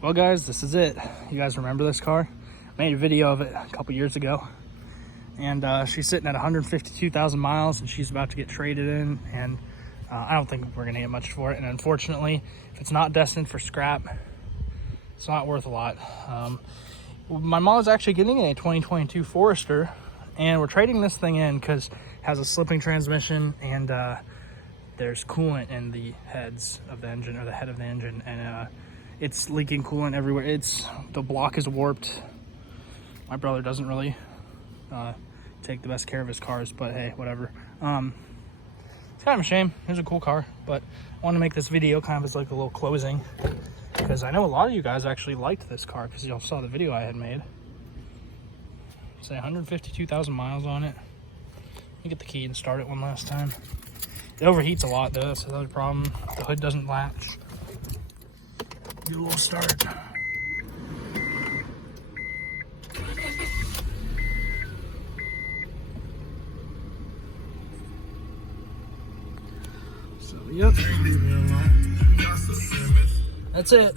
Well guys, this is it. You guys remember this car? I made a video of it a couple years ago, and she's sitting at 152,000 miles, and she's about to get traded in, and I don't think we're gonna get much for it. And unfortunately, if it's not destined for scrap, it's not worth a lot. My mom is actually getting a 2022 Forester, and we're trading this thing in because it has a slipping transmission, and there's coolant in the heads of the engine, or the head of the engine, and it's leaking coolant everywhere. The block is warped. My brother doesn't really take the best care of his cars, but hey, whatever. It's kind of a shame. It's a cool car, but I want to make this video kind of as like a little closing, because I know a lot of you guys actually liked this car because y'all saw the video I had made. Say 152,000 miles on it. Let me get the key and start it one last time. It overheats a lot though, that's another problem. The hood doesn't latch. Get a little start. So, yep. That's it.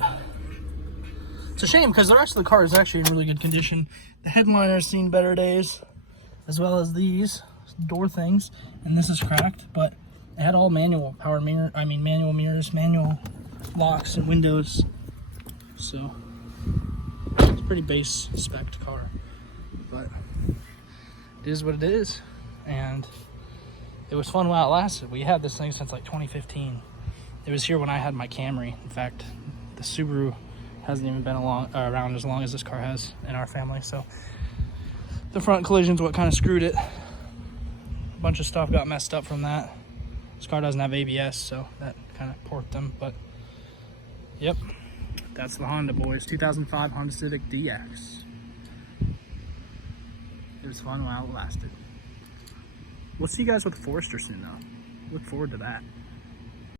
It's a shame because the rest of the car is actually in really good condition. The headliner's seen better days, as well as these door things, and this is cracked, but it had all manual manual mirrors, manual locks and windows. So it's a pretty base spec car, but it is what it is, and it was fun while it lasted. We had this thing since like 2015. It was here when I had my Camry. In fact, the Subaru hasn't even been around as long as this car has in our family. So the front collision's what kind of screwed it. A bunch of stuff got messed up from that. This car doesn't have ABS, so that kind of porked them, but yep. That's the Honda, boys. 2005 Honda Civic DX. It was fun while it lasted. We'll see you guys with the Forester soon, though. Look forward to that.